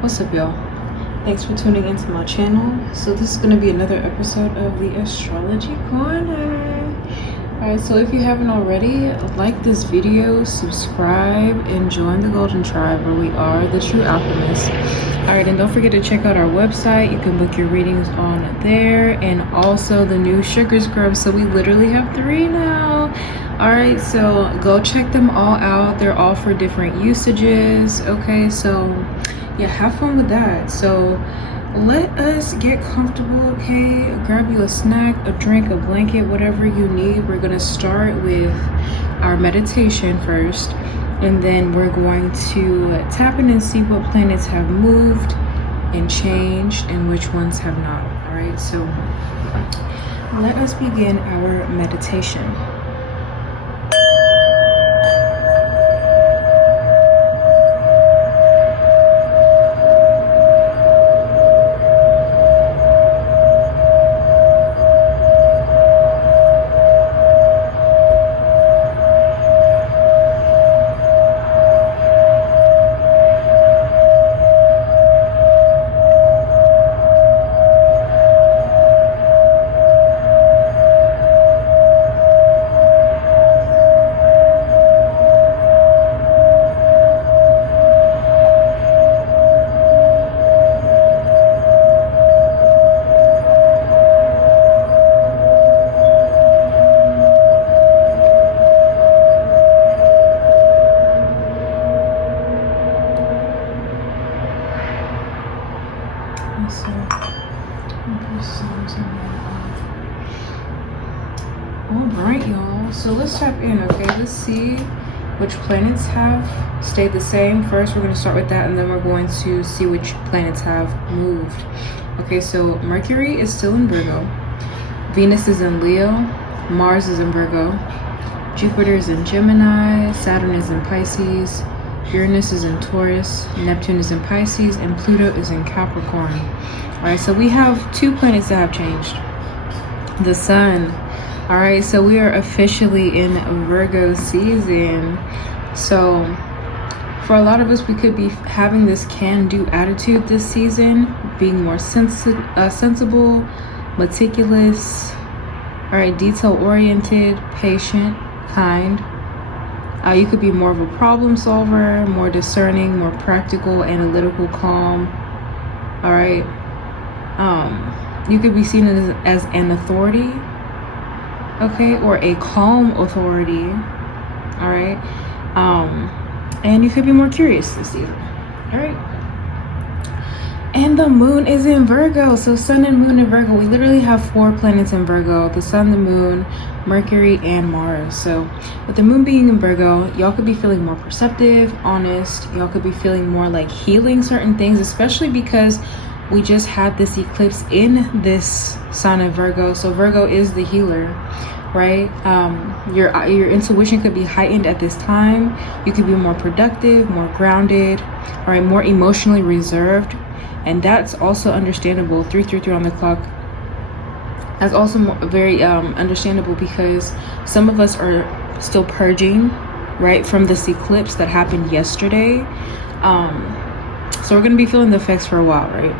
What's up, y'all? Thanks for tuning into my channel. So this is going to be another episode of the Astrology Corner. Alright, so if you haven't already, like this video, subscribe, and join the Golden Tribe, where we are the true alchemists. Alright, and don't forget to check out our website. You can book your readings on there, and also the new sugar scrubs. So we literally have 3 now. Alright, so go check them all out. They're all for different usages. Okay, so yeah, have fun with that. So let us get comfortable. Okay, grab you a snack, a drink, a blanket, whatever you need. We're gonna start with our meditation first, and then we're going to tap in and see what planets have moved and changed and which ones have not. All right, so let us begin our meditation. Alright, y'all, so let's tap in. Okay, let's see which planets have stayed the same. First, we're going to start with that, and then we're going to see which planets have moved. Okay, so Mercury is still in Virgo, Venus is in Leo, Mars is in Virgo, Jupiter is in Gemini, Saturn is in Pisces, Uranus is in Taurus, Neptune is in Pisces, and Pluto is in Capricorn. All right, so we have 2 planets that have changed. The Sun. All right, so we are officially in Virgo season. So for a lot of us, we could be having this can-do attitude this season, being more sensible, meticulous, all right, detail-oriented, patient, kind. You could be more of a problem solver, more discerning, more practical, analytical, calm. All right. You could be seen as an authority, okay, or a calm authority. All right. And you could be more curious this season. All right. And the moon is in Virgo. So sun and moon in Virgo. We literally have 4 planets in Virgo: the sun, the moon, Mercury, and Mars. So with the moon being in Virgo, y'all could be feeling more perceptive, honest. Y'all could be feeling more like healing certain things, especially because we just had this eclipse in this sign of Virgo. So Virgo is the healer, right? Your intuition could be heightened at this time. You could be more productive, more grounded, all right, more emotionally reserved. And that's also understandable. 333 on the clock. That's also very understandable, because some of us are still purging, right, from this eclipse that happened yesterday. So we're going to be feeling the effects for a while, right?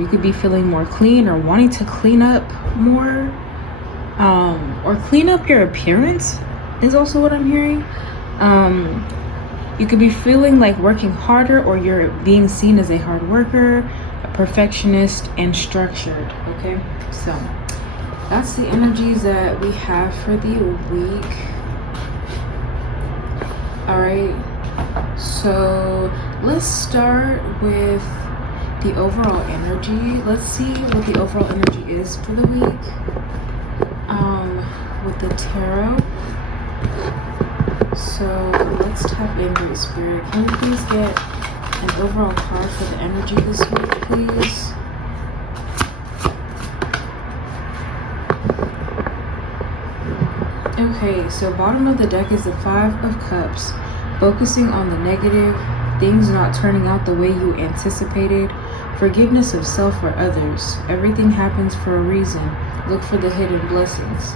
You could be feeling more clean, or wanting to clean up more, or clean up your appearance is also what I'm hearing. You could be feeling like working harder, or you're being seen as a hard worker, a perfectionist, and structured. Okay, so that's the energies that we have for the week. All right, so let's start with the overall energy. Let's see what the overall energy is for the week with the tarot. So let's tap in, Great Spirit. Can we please get an overall card for the energy this week, please? Okay, so bottom of the deck is the 5 of Cups, focusing on the negative, things not turning out the way you anticipated, forgiveness of self or others. Everything happens for a reason. Look for the hidden blessings.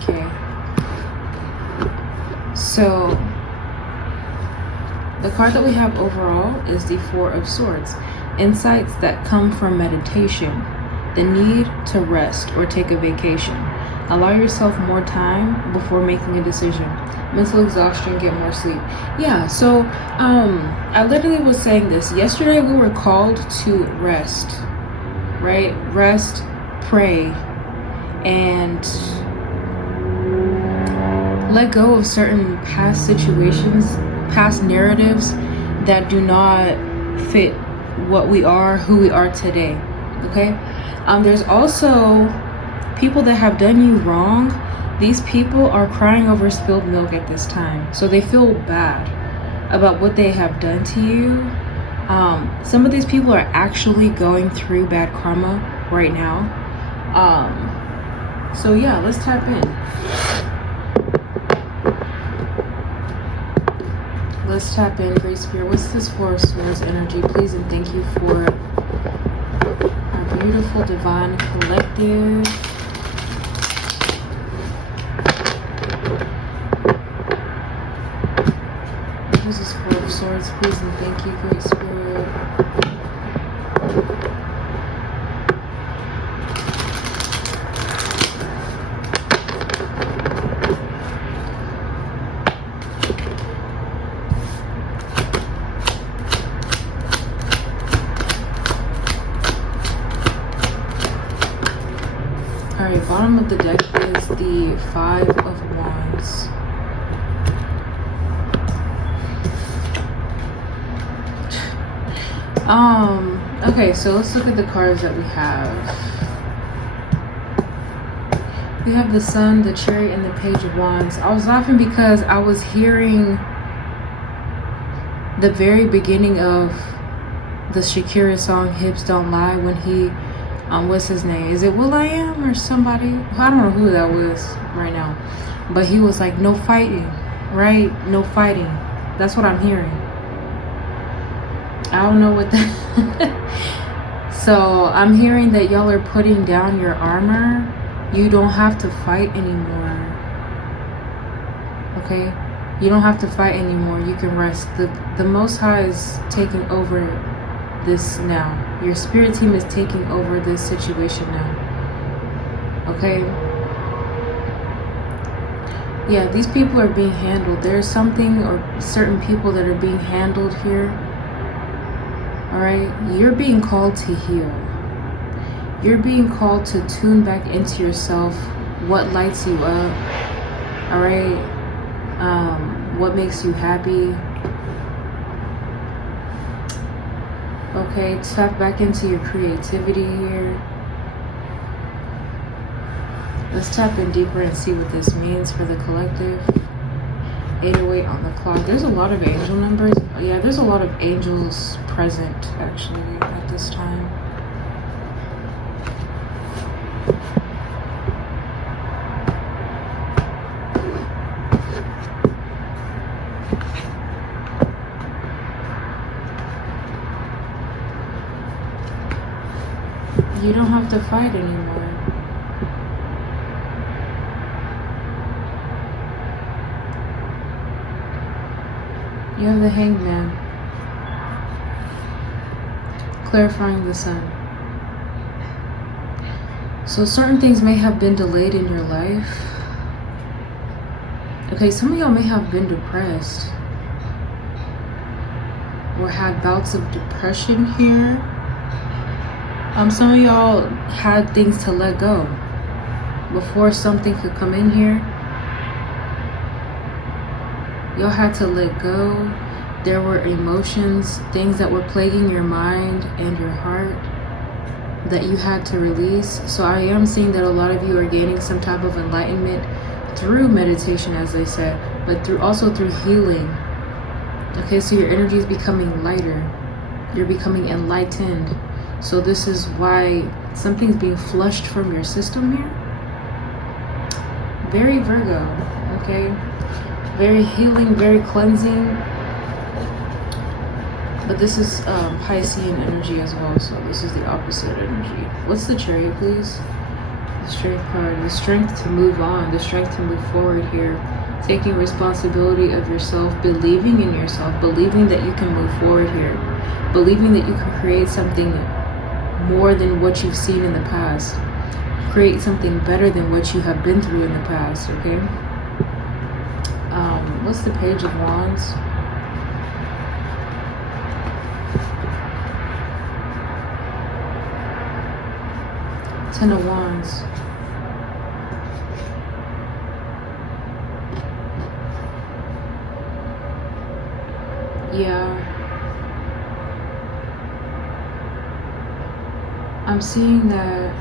Okay. So The card that we have overall is the Four of Swords. Insights that come from meditation. The need to rest or take a vacation. Allow yourself more time before making a decision. Mental exhaustion, get more sleep. Yeah, so I literally was saying this. Yesterday we were called to rest, right? Rest, pray, and let go of certain past situations, past narratives that do not fit what we are, who we are today. Okay? There's also people that have done you wrong. These people are crying over spilled milk at this time. So they feel bad about what they have done to you. Some of these people are actually going through bad karma right now. So yeah, let's tap in. Let's tap in, Great Spirit. What's this Four of Swords energy? Please and thank you for our beautiful divine collective. This is Four of Swords. Please and thank you, Great Spirit. Alright, bottom of the deck is the Five of Wands. Okay, so let's look at the cards that we have. We have the Sun, the Chariot, and the Page of Wands. I was laughing because I was hearing the very beginning of the Shakira song, Hips Don't Lie, when he, what's his name? Is it will.i.am or somebody? I don't know who that was right now. But he was like, no fighting, right? No fighting. That's what I'm hearing. I don't know what that... So I'm hearing that y'all are putting down your armor. You don't have to fight anymore. Okay? You don't have to fight anymore. You can rest. The Most High is taking over this now. Your spirit team is taking over this situation now. Okay? Yeah, these people are being handled. There's something or certain people that are being handled here. Alright? You're being called to heal. You're being called to tune back into yourself. What lights you up. Alright? What makes you happy. Okay, tap back into your creativity here. Let's tap in deeper and see what this means for the collective. 808 on the clock. There's a lot of angel numbers. Yeah, there's a lot of angels present actually at this time. You don't have to fight anymore. You have the Hangman. Clarifying the Sun. So certain things may have been delayed in your life. Okay, some of y'all may have been depressed. Or had bouts of depression here. Some of y'all had things to let go before something could come in here. Y'all had to let go. There were emotions, things that were plaguing your mind and your heart that you had to release. So I am seeing that a lot of you are gaining some type of enlightenment through meditation, as they said, but also through healing. Okay, so your energy is becoming lighter. You're becoming enlightened. So this is why something's being flushed from your system here. Very Virgo, okay? Very healing, very cleansing. But this is Piscean energy as well, so this is the opposite energy. What's the Chariot, please? The Strength card. The strength to move on, the strength to move forward here. taking responsibility of yourself, believing in yourself, believing that you can move forward here, believing that you can create something more than what you've seen in the past, create something better than what you have been through in the past. Okay, what's the Page of Wands? Ten of Wands. Yeah, I'm seeing that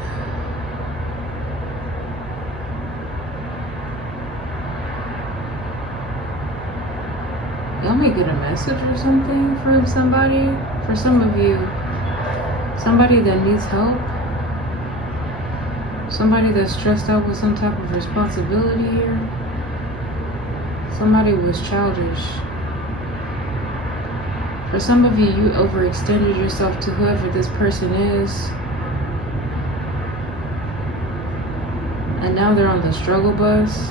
y'all may get a message or something from somebody. For some of you, somebody that needs help, somebody that's stressed out with some type of responsibility here. Somebody was childish. For some of you, you overextended yourself to whoever this person is. And now they're on the struggle bus.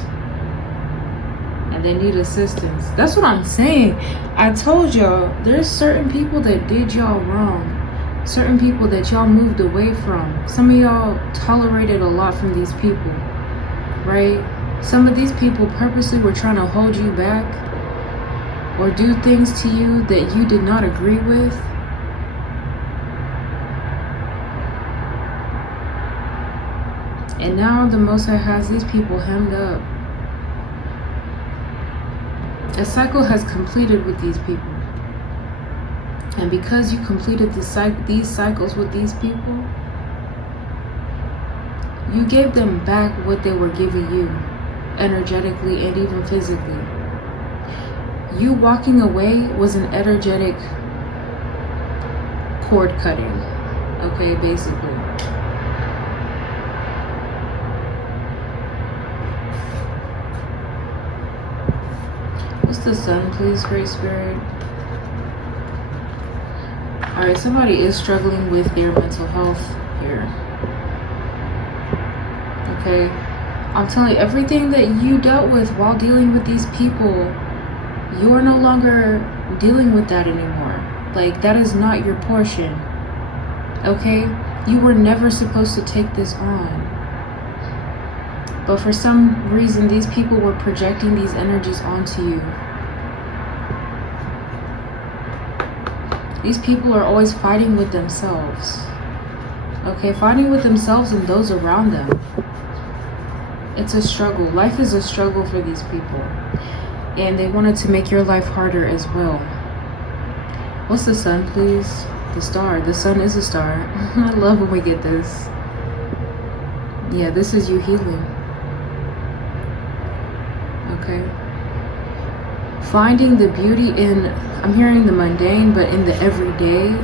And they need assistance. That's what I'm saying. I told y'all, there's certain people that did y'all wrong. Certain people that y'all moved away from. Some of y'all tolerated a lot from these people. Right? Some of these people purposely were trying to hold you back. Or do things to you that you did not agree with. And now the Most High has these people hemmed up. A cycle has completed with these people. And because you completed these cycles with these people, you gave them back what they were giving you, energetically and even physically. You walking away was an energetic cord cutting, okay, basically. What's the Sun, please, Great Spirit? Alright, somebody is struggling with their mental health here. Okay? I'm telling you, everything that you dealt with while dealing with these people, you are no longer dealing with that anymore. Like, that is not your portion. Okay? You were never supposed to take this on. But for some reason, these people were projecting these energies onto you. These people are always fighting with themselves. Okay? Fighting with themselves and those around them. It's a struggle. Life is a struggle for these people. And they wanted to make your life harder as well. What's the Sun, please? The star. The Sun is a star. I love when we get this. Yeah, this is you healing. Okay. Finding the beauty in, I'm hearing the mundane, but in the everyday.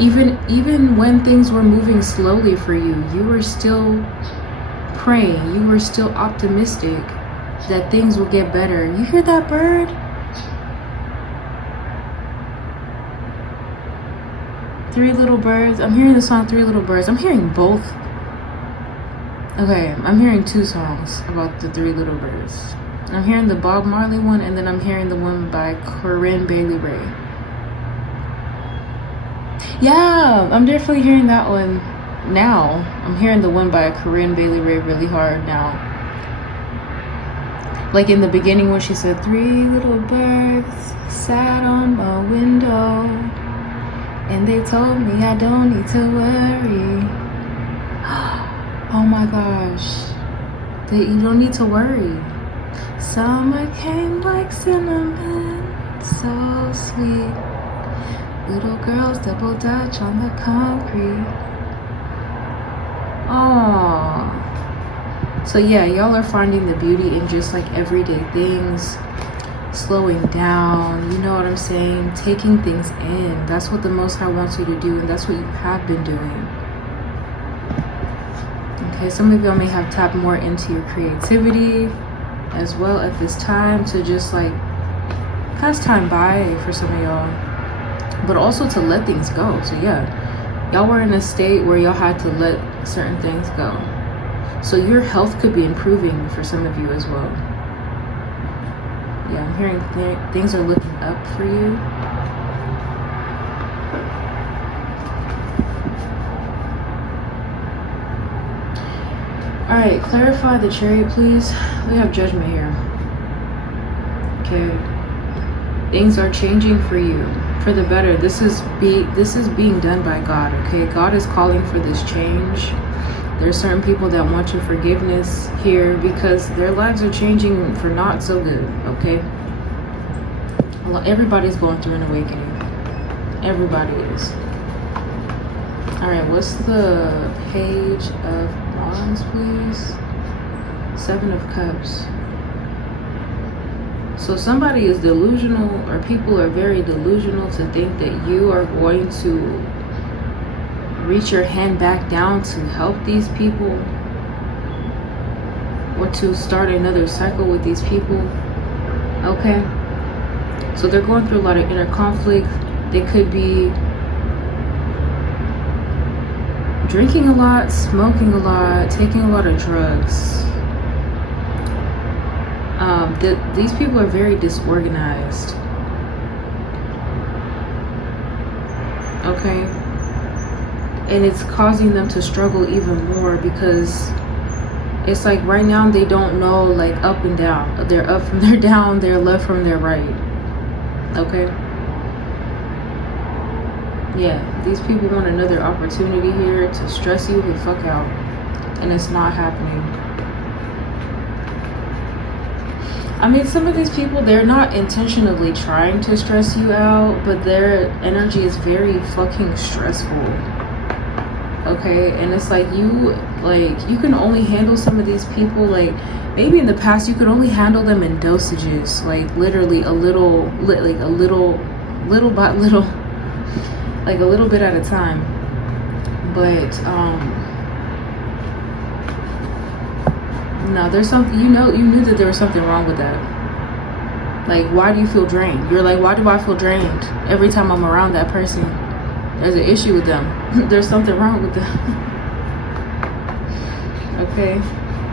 Even when things were moving slowly for you, you were still praying. You were still optimistic that things will get better. You hear that bird? Three Little Birds. I'm hearing the song Three Little Birds. I'm hearing both. Okay, I'm hearing two songs about the Three Little Birds. I'm hearing the Bob Marley one, and then I'm hearing the one by Corinne Bailey Rae. Yeah, I'm definitely hearing that one now. I'm hearing the one by Corinne Bailey Rae really hard now. Like in the beginning when she said, 3 little birds sat on my window, and they told me I don't need to worry. Oh my gosh. You don't need to worry. Summer came like cinnamon, so sweet. Little girls double dutch on the concrete. Aww. So yeah, y'all are finding the beauty in just like everyday things, slowing down, you know what I'm saying? Taking things in. That's what the Most High wants you to do, and that's what you have been doing. Okay, some of y'all may have tapped more into your creativity as well at this time to just like pass time by for some of y'all, but also to let things go. So yeah, y'all were in a state where y'all had to let certain things go. So your health could be improving for some of you as well. Yeah, I'm hearing things are looking up for you. All right, clarify the Chariot, please. We have Judgment here. Okay. Things are changing for you for the better. This is being done by God. Okay, God is calling for this change. There's certain people that want your forgiveness here because their lives are changing for not so good. Okay, everybody's going through an awakening. Everybody is. All right, what's the Page of Wands, please? 7 of Cups. So somebody is delusional, or people are very delusional to think that you are going to reach your hand back down to help these people, or to start another cycle with these people. Okay, so they're going through a lot of inner conflict. They could be drinking a lot, smoking a lot, taking a lot of drugs. These people are very disorganized. Okay, and it's causing them to struggle even more because it's like right now they don't know, like, up and down. They're up from their down, they're left from their right. Okay, yeah, these people want another opportunity here to stress you the fuck out, and it's not happening. I mean, some of these people, they're not intentionally trying to stress you out, but their energy is very fucking stressful. Okay, and it's like you can only handle some of these people, like maybe in the past you could only handle them in dosages, like literally a little by little, like a little bit at a time. But no, there's something, you knew that there was something wrong with that. Like, why do you feel drained? You're like, why do I feel drained every time I'm around that person? There's an issue with them. There's something wrong with them. Okay,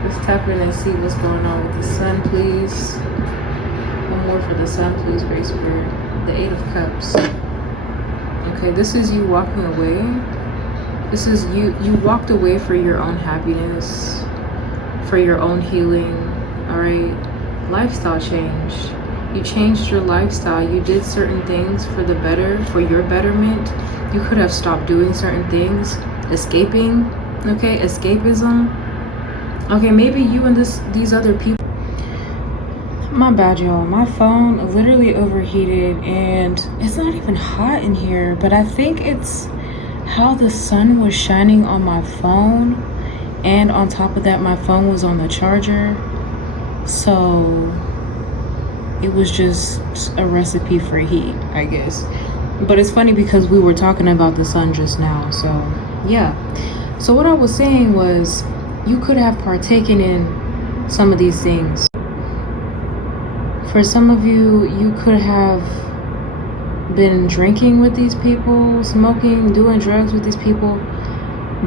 let's tap in and see what's going on with the Sun, please. One more for the Sun, please, Great Spirit. The 8 of Cups. Okay, this is you walking away. This is you walked away for your own happiness, for your own healing. All right, lifestyle change. You changed your lifestyle. You did certain things for the better, for your betterment. You could have stopped doing certain things, escaping. Okay, escapism. Okay, maybe you and these other people. My bad, y'all. My phone literally overheated, and it's not even hot in here, but I think it's how the sun was shining on my phone, and on top of that, my phone was on the charger, so it was just a recipe for heat, I guess. But it's funny because we were talking about the sun just now, so yeah. So what I was saying was, you could have partaken in some of these things. For some of you, you could have been drinking with these people, smoking, doing drugs with these people,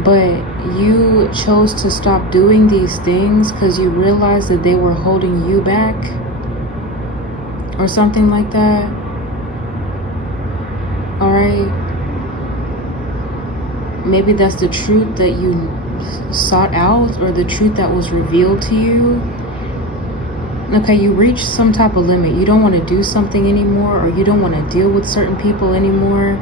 but you chose to stop doing these things because you realized that they were holding you back, or something like that. All right, maybe that's the truth that you sought out, or the truth that was revealed to you. Okay, you reach some type of limit. You don't want to do something anymore, or you don't want to deal with certain people anymore,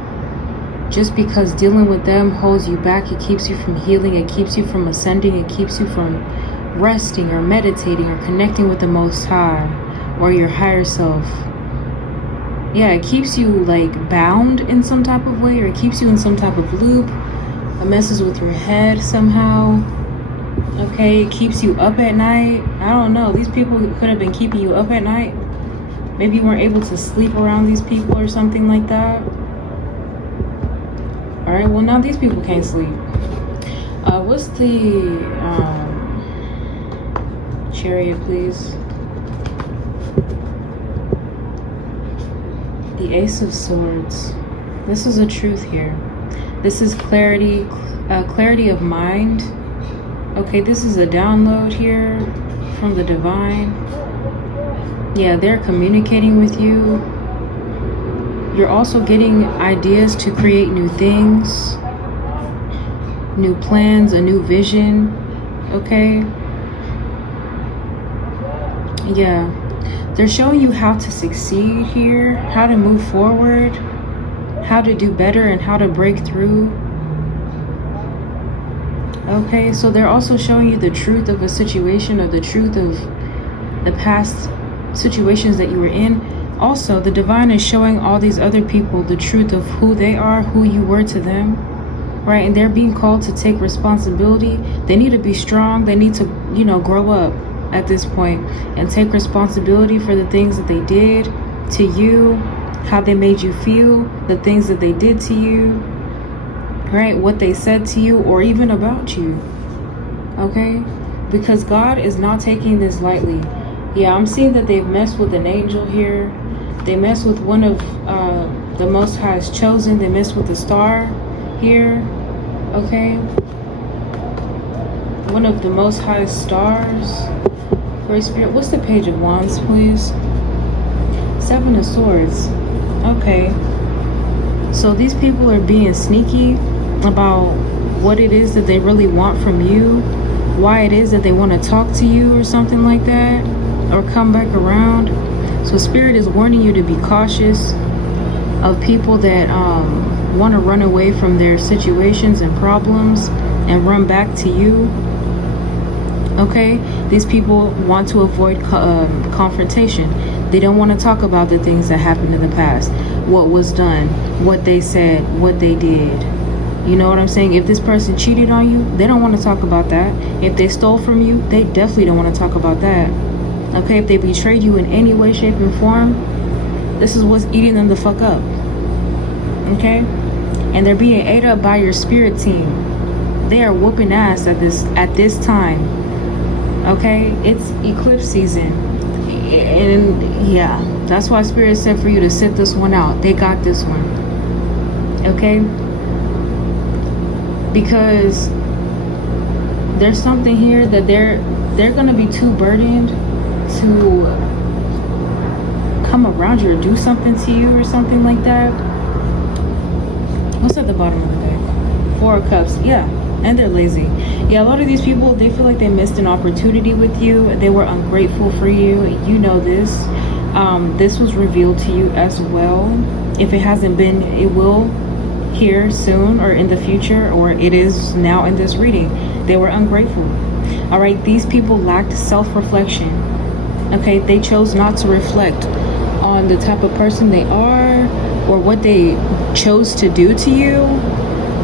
just because dealing with them holds you back. It keeps you from healing. It keeps you from ascending. It keeps you from resting or meditating or connecting with the Most High or your higher self. Yeah, it keeps you like bound in some type of way, or it keeps you in some type of loop. It messes with your head somehow. Okay, it keeps you up at night. I don't know. These people could have been keeping you up at night. Maybe you weren't able to sleep around these people or something like that. All right, well, now these people can't sleep. What's the Chariot, please? The Ace of Swords. This is a truth here. This is clarity, clarity of mind. Okay, this is a download here from the divine. Yeah, they're communicating with you. You're also getting ideas to create new things, new plans, a new vision. Okay? Yeah. They're showing you how to succeed here, how to move forward, how to do better, and how to break through. Okay, so they're also showing you the truth of a situation, or the truth of the past situations that you were in. Also, the divine is showing all these other people the truth of who they are, who you were to them, right? And they're being called to take responsibility. They need to be strong. They need to, grow up at this point and take responsibility for the things that they did to you, how they made you feel, the things that they did to you, right? What they said to you, or even about you. Okay? Because God is not taking this lightly. Yeah, I'm seeing that they've messed with an angel here. They messed with one of the Most High's chosen. They messed with the star here. Okay? One of the Most High's stars. Great Spirit, what's the Page of Wands, please? Seven of Swords. Okay. So these people are being sneaky about what it is that they really want from you, why it is that they want to talk to you or something like that, or come back around. So Spirit is warning you to be cautious of people that want to run away from their situations and problems and run back to you. Okay, these people want to avoid confrontation. They don't want to talk about the things that happened in the past, what was done, what they said, what they did. You know what I'm saying? If this person cheated on you, they don't want to talk about that. If they stole from you, they definitely don't want to talk about that. Okay, if they betrayed you in any way, shape, and form, this is what's eating them the fuck up. Okay? And they're being ate up by your spirit team. They are whooping ass at this time. Okay, it's eclipse season, and yeah, that's why Spirit said for you to sit this one out. They got this one. Okay, because there's something here that they're gonna be too burdened to come around you or do something to you or something like that. What's at the bottom of the deck? Four of Cups. Yeah. And they're lazy. Yeah, a lot of these people, they feel like they missed an opportunity with you. They were ungrateful for you. You know this. This was revealed to you as well. If it hasn't been, it will here soon, or in the future, or it is now in this reading. They were ungrateful. All right, these people lacked self-reflection. Okay, they chose not to reflect on the type of person they are or what they chose to do to you.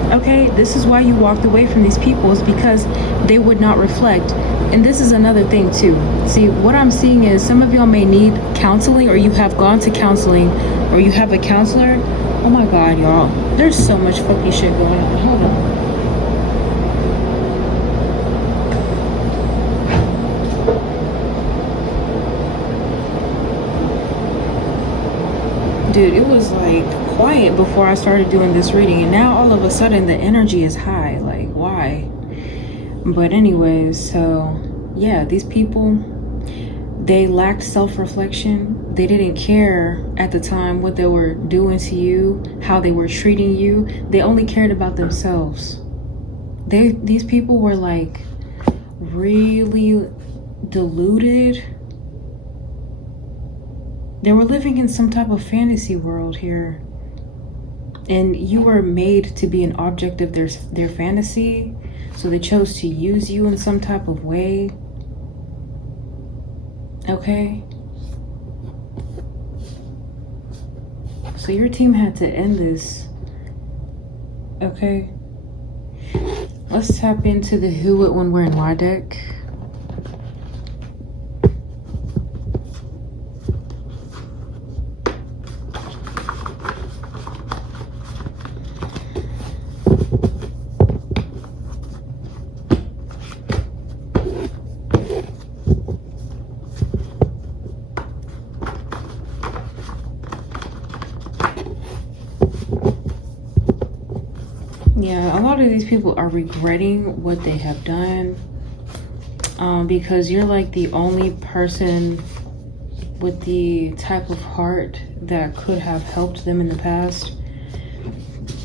Okay, this is why you walked away from these people, is because they would not reflect. And this is another thing too. See, what I'm seeing is some of y'all may need counseling, or you have gone to counseling, or you have a counselor. Oh my God, y'all. There's so much fucking shit going on. Hold on. Dude, it was like quiet before I started doing this reading, and now all of a sudden the energy is high. Like, why? But anyways, so yeah, these people, they lacked self-reflection. They didn't care at the time what they were doing to you, how they were treating you. They only cared about themselves. These people were like really deluded. They were living in some type of fantasy world here. And you were made to be an object of their fantasy. So they chose to use you in some type of way. Okay? So your team had to end this. Okay? Let's tap into the who, what, when, where, and why deck. Yeah, a lot of these people are regretting what they have done, because you're like the only person with the type of heart that could have helped them in the past.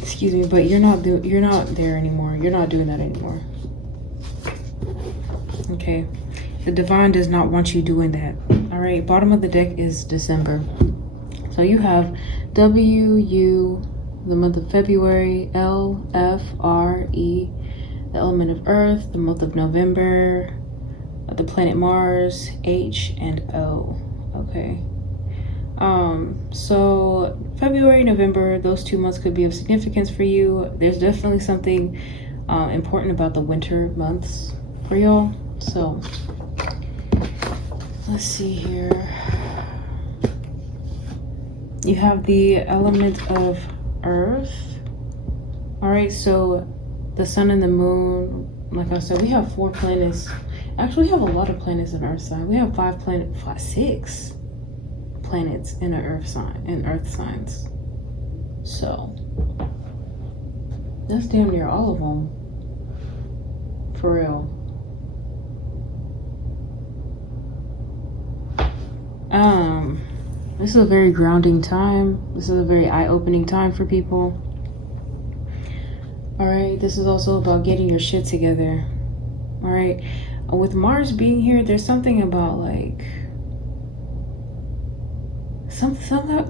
Excuse me, but you're not there anymore. You're not doing that anymore. Okay, the divine does not want you doing that. All right, bottom of the deck is December. So you have W, U, the month of February, L, F, R, E, the element of Earth, the month of November, the planet Mars, H, and O. Okay. So February, November, those 2 months could be of significance for you. There's definitely something important about the winter months for y'all. So let's see here. You have the element of Earth. All right, so the sun and the moon, like I said, we have 4 planets. Actually, we have a lot of planets in Earth sign. We have 6 planets in an Earth sign, in Earth signs. So that's damn near all of them, for real. This is a very grounding time. This is a very eye-opening time for people. All right, this is also about getting your shit together. All right, with Mars being here, there's something about like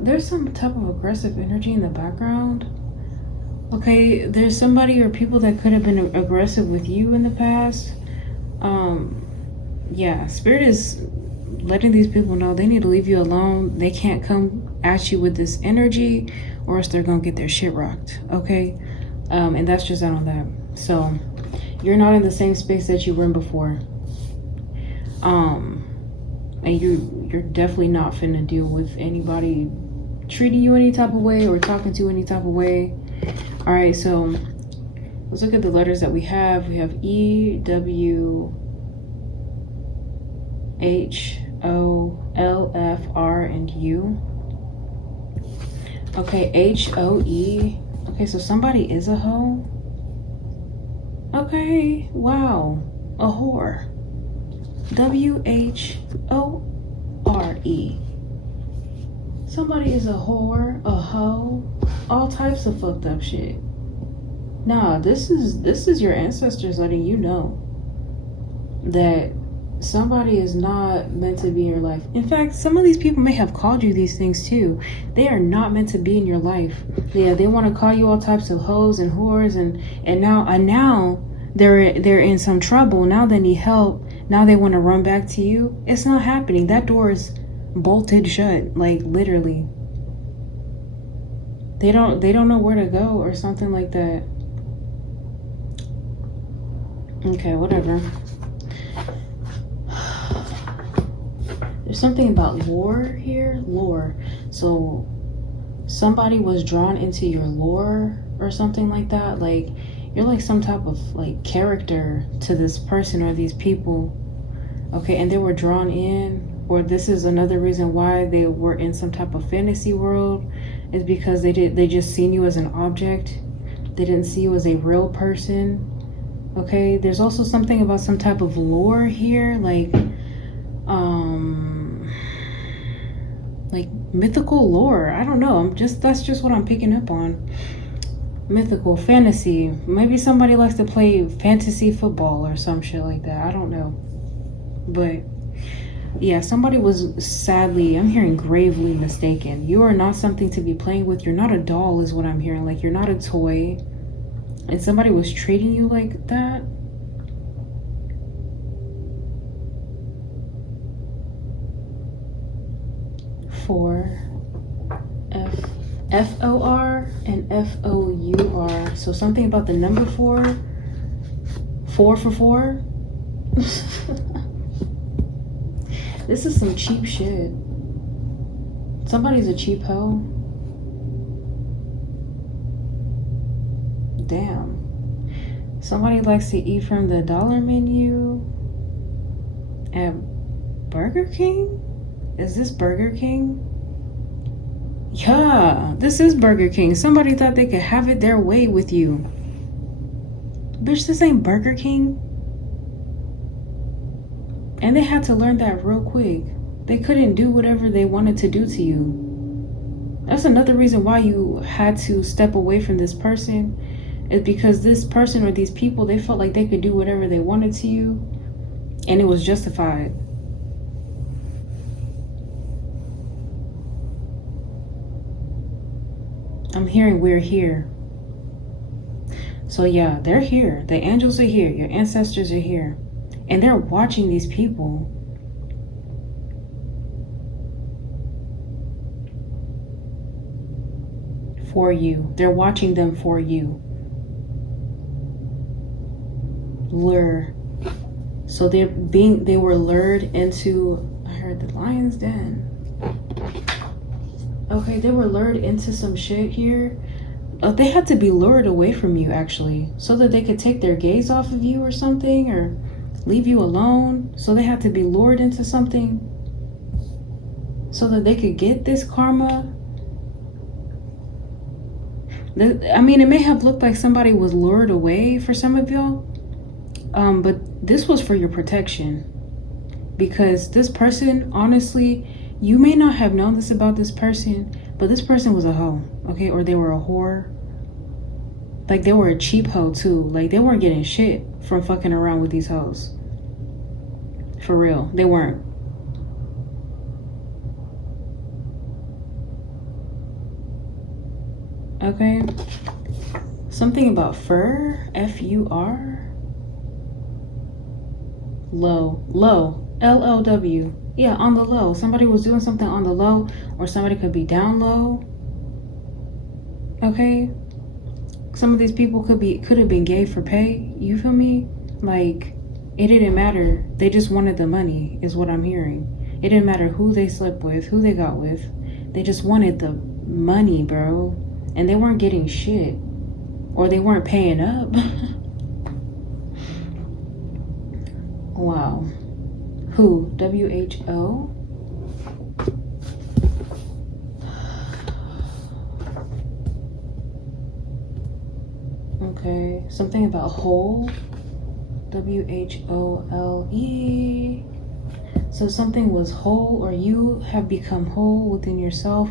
there's some type of aggressive energy in the background. Okay, there's somebody or people that could have been aggressive with you in the past. Yeah, Spirit is letting these people know they need to leave you alone. They can't come at you with this energy, or else they're gonna get their shit rocked. Okay, and that's just out on that. So you're not in the same space that you were in before. And you're definitely not finna deal with anybody treating you any type of way or talking to you any type of way. All right, so let's look at the letters that we have. We have E, W, H, O, L, F, R, and U. Okay, H, O, E. Okay, so somebody is a hoe. Okay, wow, a whore. W-H-O-R-E. Somebody is a whore, a hoe, all types of fucked up shit. Nah, this is your ancestors letting you know that somebody is not meant to be in your life. In fact, some of these people may have called you these things too. They are not meant to be in your life. Yeah, they want to call you all types of hoes and whores, and now they're in some trouble. Now they need help. Now they want to run back to you. It's not happening. That door is bolted shut, like literally. They don't know where to go or something like that. Okay, whatever. There's something about lore here. Lore. So somebody was drawn into your lore or something like that. Like you're like some type of like character to this person or these people. Okay, and they were drawn in, or this is another reason why they were in some type of fantasy world, is because they just seen you as an object. They didn't see you as a real person. Okay, there's also something about some type of lore here, like mythical lore. I don't know. That's just what I'm picking up on. Mythical, fantasy. Maybe somebody likes to play fantasy football or some shit like that. I don't know. But yeah, somebody was sadly, I'm hearing gravely mistaken. You are not something to be playing with. You're not a doll is what I'm hearing. Like you're not a toy. And somebody was treating you like that. For F-O-R and F-O-U-R. So something about the number 4. 4 for 4. This is some cheap shit. Somebody's a cheap hoe. Damn. Somebody likes to eat from the dollar menu at Burger King? Is this Burger King? Yeah, this is Burger King. Somebody thought they could have it their way with you. Bitch, this ain't Burger King. And they had to learn that real quick. They couldn't do whatever they wanted to do to you. That's another reason why you had to step away from this person, is because this person or these people, they felt like they could do whatever they wanted to you, and it was justified. I'm hearing we're here. So yeah, they're here. The angels are here. Your ancestors are here. And they're watching these people. For you. They're watching them for you. Lure. So they were lured into, I heard the lion's den. Okay, they were lured into some shit here. They had to be lured away from you, actually, so that they could take their gaze off of you or something, or leave you alone. So they had to be lured into something so that they could get this karma. I mean, it may have looked like somebody was lured away for some of y'all, but this was for your protection. Because this person, honestly, you may not have known this about this person, but this person was a hoe, okay? Or they were a whore. Like, they were a cheap hoe, too. Like, they weren't getting shit from fucking around with these hoes. For real. They weren't. Okay? Something about fur. F-U-R. Low. Low. L-O-W. Yeah, on the low. Somebody was doing something on the low, or somebody could be down low. Okay? Some of these people could have been gay for pay. You feel me? Like, it didn't matter. They just wanted the money, is what I'm hearing. It didn't matter who they slept with, who they got with. They just wanted the money, bro. And they weren't getting shit. Or they weren't paying up. Wow. Who? W-H-O? Okay. Something about whole. W-H-O-L-E. So something was whole, or you have become whole within yourself,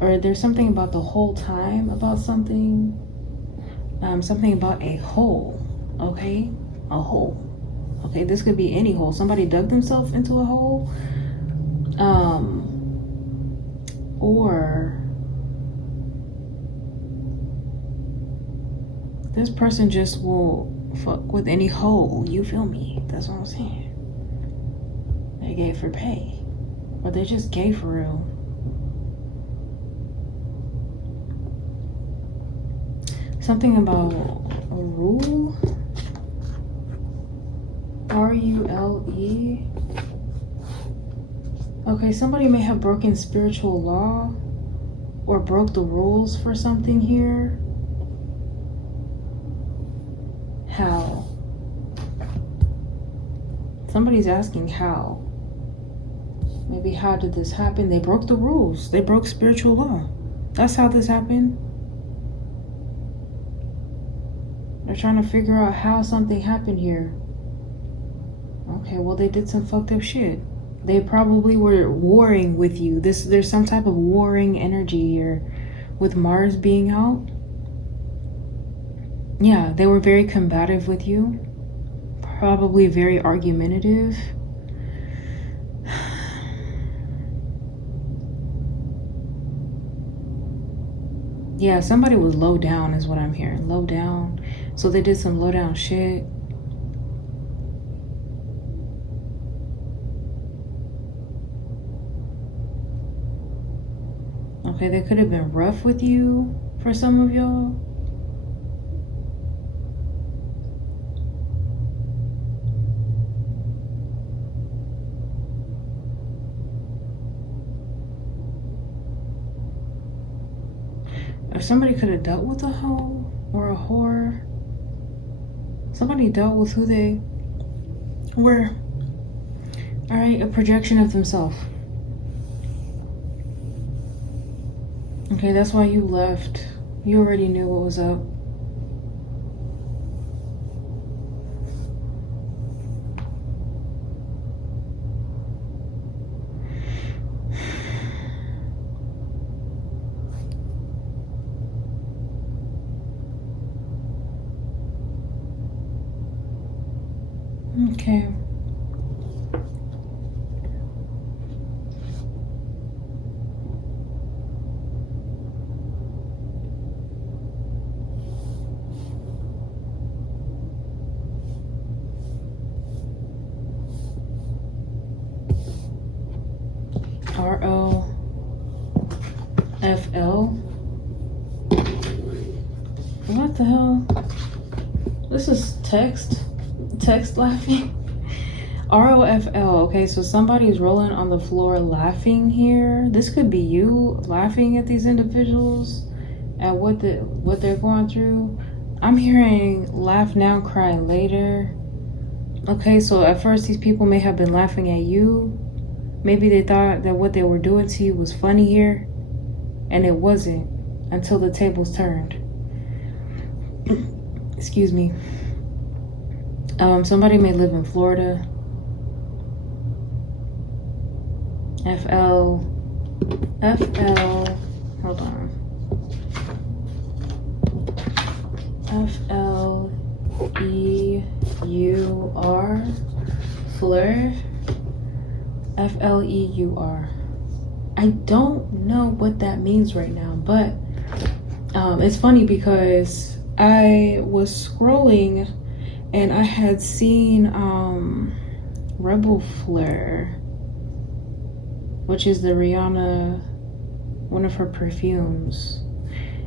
or there's something about the whole time about something. Something about a hole. Okay? A hole. Okay, this could be any hole. Somebody dug themselves into a hole. Or this person just will fuck with any hole. You feel me? That's what I'm saying. They're gay for pay. Or they're just gay for real. Something about a rule. R-U-L-E. Okay, somebody may have broken spiritual law or broke the rules for something here. How? Somebody's asking how. Maybe how did this happen? They broke the rules. They broke spiritual law. That's how this happened. They're trying to figure out how something happened here. Okay, well, they did some fucked up shit. They probably were warring with you. There's some type of warring energy here with Mars being out. Yeah, they were very combative with you. Probably very argumentative. Yeah, somebody was low down is what I'm hearing. Low down. So they did some low down shit. Okay, they could have been rough with you for some of y'all. Or somebody could have dealt with a hoe or a whore. Somebody dealt with who they were. All right, a projection of themselves. Okay, that's why you left. You already knew what was up. Okay. ROFL. What the hell? This is text laughing. ROFL. Okay, so somebody's rolling on the floor laughing here. This could be you laughing at these individuals, at what they're going through. I'm hearing laugh now, cry later. Okay, so at first these people may have been laughing at you. Maybe they thought that what they were doing to you was funny here, and it wasn't until the tables turned. Excuse me. Somebody may live in Florida. FL, hold on. FLEUR, Fleur, FLEUR. I don't know what that means right now, but it's funny because I was scrolling and I had seen Rebel Fleur, which is the Rihanna, one of her perfumes.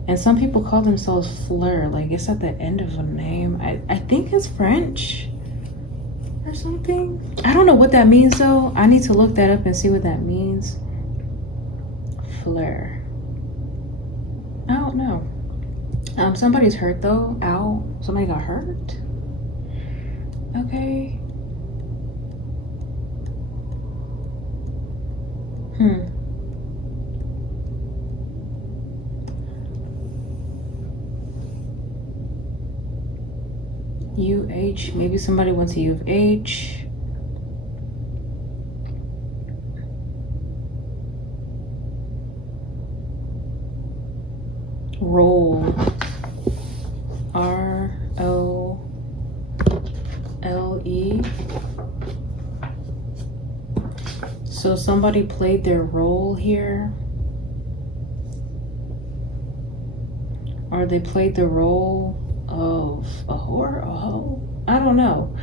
And some people call themselves Fleur, like it's at the end of a name. I think it's French or something. I don't know what that means though. I need to look that up and see what that means. Fleur. I don't know. Somebody's hurt though. Ow. Somebody got hurt. Okay. UH, maybe somebody went to U of H. Roll. ROLE. So somebody played their role here, or they played the role of a whore, a hoe. I don't know.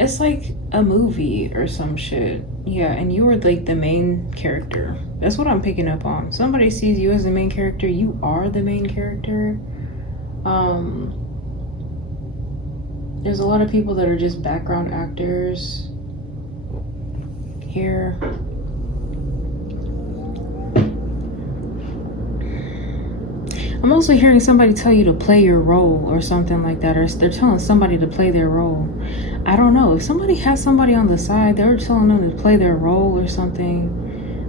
It's like a movie or some shit. Yeah, and you were like the main character. That's what I'm picking up on. Somebody sees you as the main character. You are the main character. There's a lot of people that are just background actors here. I'm also hearing somebody tell you to play your role or something like that, or they're telling somebody to play their role. I don't know. If somebody has somebody on the side, they're telling them to play their role or something.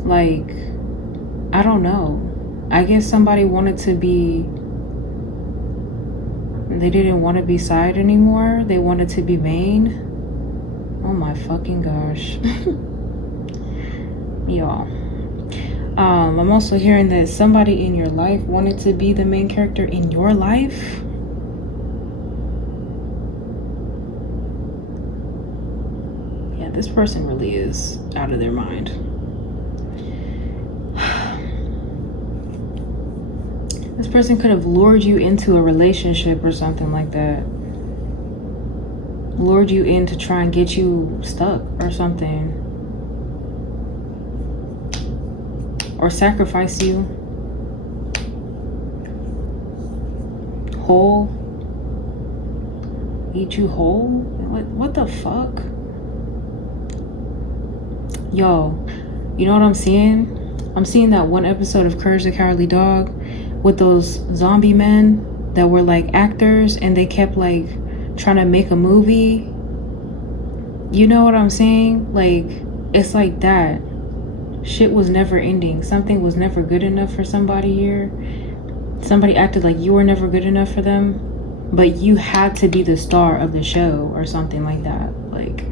Like, I don't know. I guess somebody wanted to be, they didn't want to be side anymore. They wanted to be main. Oh my fucking gosh. Y'all. I'm also hearing that somebody in your life wanted to be the main character in your life. Yeah, this person really is out of their mind. This person could have lured you into a relationship or something like that. Lured you in to try and get you stuck or something. Or sacrifice you. Whole. Eat you whole? What the fuck? Yo, you know what I'm seeing? I'm seeing that one episode of Courage the Cowardly Dog with those zombie men that were like actors and they kept like trying to make a movie. You know what I'm saying? Like, it's like that. Shit was never ending. Something was never good enough for somebody here. Somebody acted like you were never good enough for them, but you had to be the star of the show or something like that. Like,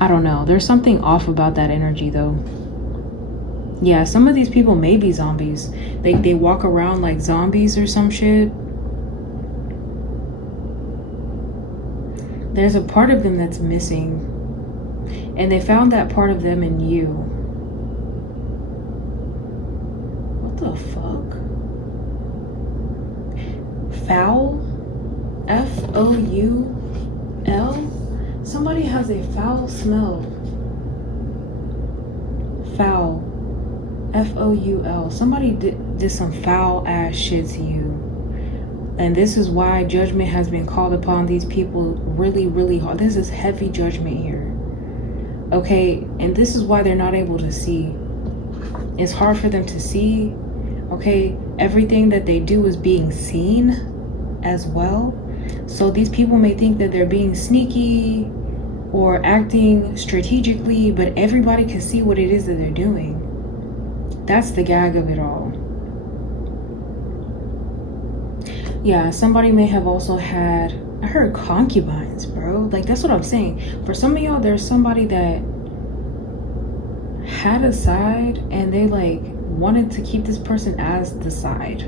I don't know. There's something off about that energy though. Yeah, some of these people may be zombies. They walk around like zombies or some shit. There's a part of them that's missing. And they found that part of them in you. What the fuck? Foul? F-O-U-L? Somebody has a foul smell. Foul. F-O-U-L. Somebody did some foul ass shit to you. And this is why judgment has been called upon these people really, really hard. This is heavy judgment here. Okay, and this is why they're not able to see. It's hard for them to see. Okay, everything that they do is being seen as well. So these people may think that they're being sneaky or acting strategically, but everybody can see what it is that they're doing. That's the gag of it all. Yeah, somebody may have also had, I heard concubines, bro. Like, that's what I'm saying. For some of y'all, there's somebody that had a side and they like wanted to keep this person as the side.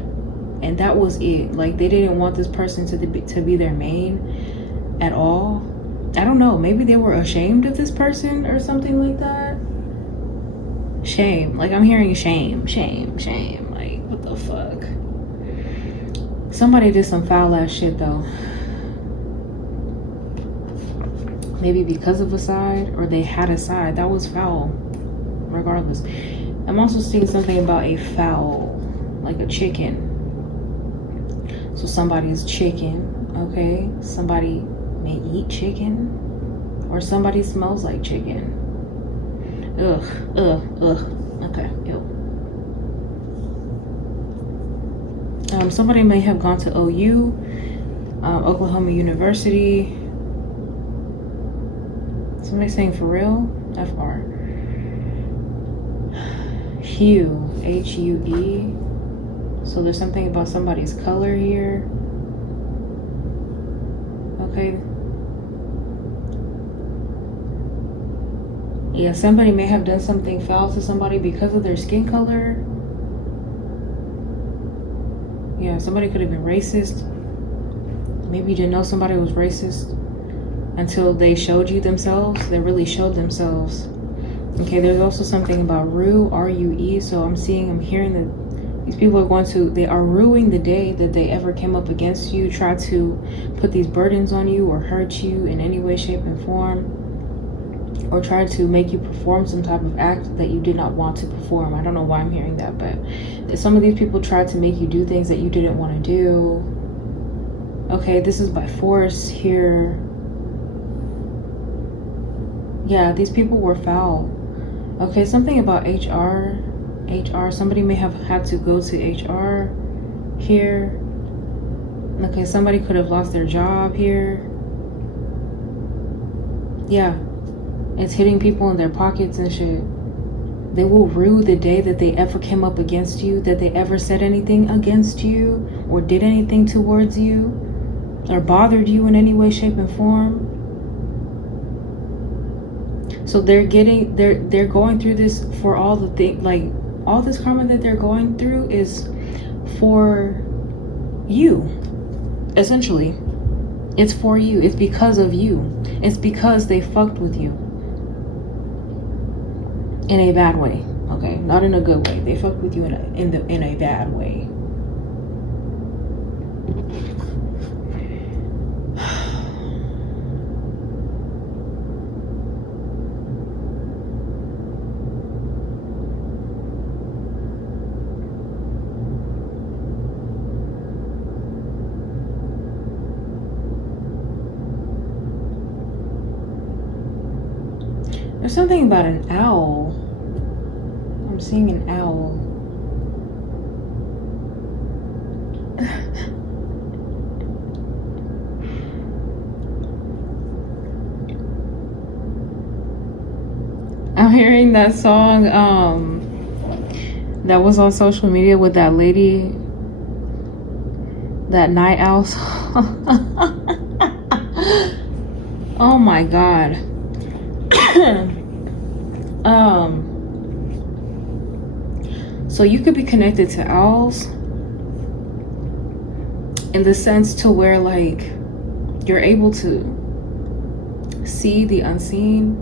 And that was it. Like, they didn't want this person to be their main at all. I don't know. Maybe they were ashamed of this person or something like that. Shame. Like, I'm hearing shame. Like, what the fuck? Somebody did some foul ass shit though. Maybe because of a side, or they had a side. That was foul. Regardless. I'm also seeing something about a fowl. Like a chicken. So somebody's chicken. Okay? Somebody may eat chicken. Or somebody smells like chicken. Ugh. Okay, ew. Somebody may have gone to OU, Oklahoma University. Somebody saying for real? FR. Hue, H-U-E. So there's something about somebody's color here. Okay. Yeah, somebody may have done something foul to somebody because of their skin color. Yeah, somebody could have been racist. Maybe you didn't know somebody was racist until they showed you themselves. They really showed themselves. Okay, there's also something about rue, R-U-E. So I'm hearing that these people they are ruing the day that they ever came up against you, try to put these burdens on you or hurt you in any way, shape, and form. Or try to make you perform some type of act that you did not want to perform. I don't know why I'm hearing that, but some of these people tried to make you do things that you didn't want to do. Okay, this is by force here. Yeah, these people were foul. Okay, something about HR. Somebody may have had to go to HR here. Okay, somebody could have lost their job here. Yeah. It's hitting people in their pockets and shit. They will rue the day that they ever came up against you, that they ever said anything against you, or did anything towards you, or bothered you in any way, shape, and form. So they're going through this for all the things, like all this karma that they're going through is for you, essentially. It's for you. It's because of you. It's because they fucked with you. In a bad way, okay? Not in a good way. They fucked with you in a bad way. There's something about an owl. I'm seeing an owl. I'm hearing that song that was on social media with that lady, that night owl song. Oh my god. So you could be connected to owls in the sense to where like you're able to see the unseen.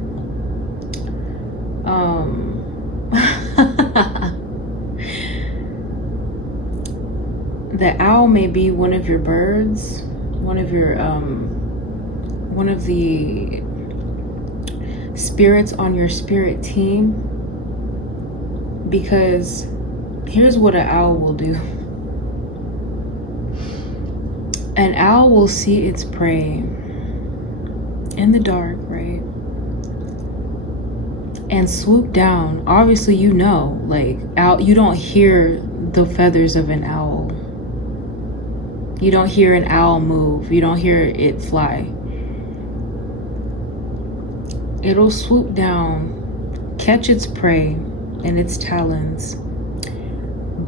The owl may be one of your birds, one of the spirits on your spirit team, because here's what an owl will do. An owl will see its prey in the dark, right? And swoop down. Obviously, you know, like, you don't hear the feathers of an owl. You don't hear an owl move. You don't hear it fly. It'll swoop down, catch its prey in its talons.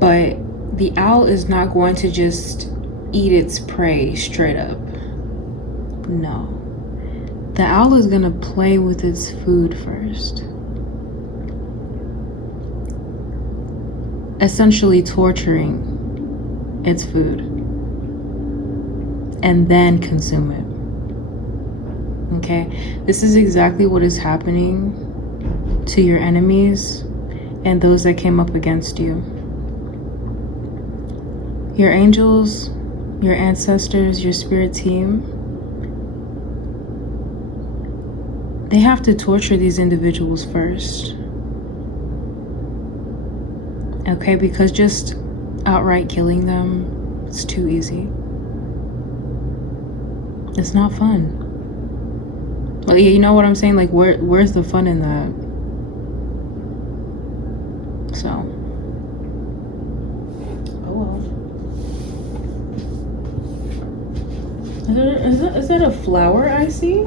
But the owl is not going to just eat its prey straight up. No. The owl is going to play with its food first. Essentially torturing its food. And then consume it. Okay? This is exactly what is happening to your enemies and those that came up against you. Your angels, your ancestors, your spirit team, they have to torture these individuals first. Okay, because just outright killing them, it's too easy. It's not fun. Like, you know what I'm saying? Like, where's the fun in that? So, oh well. Is that a flower I see?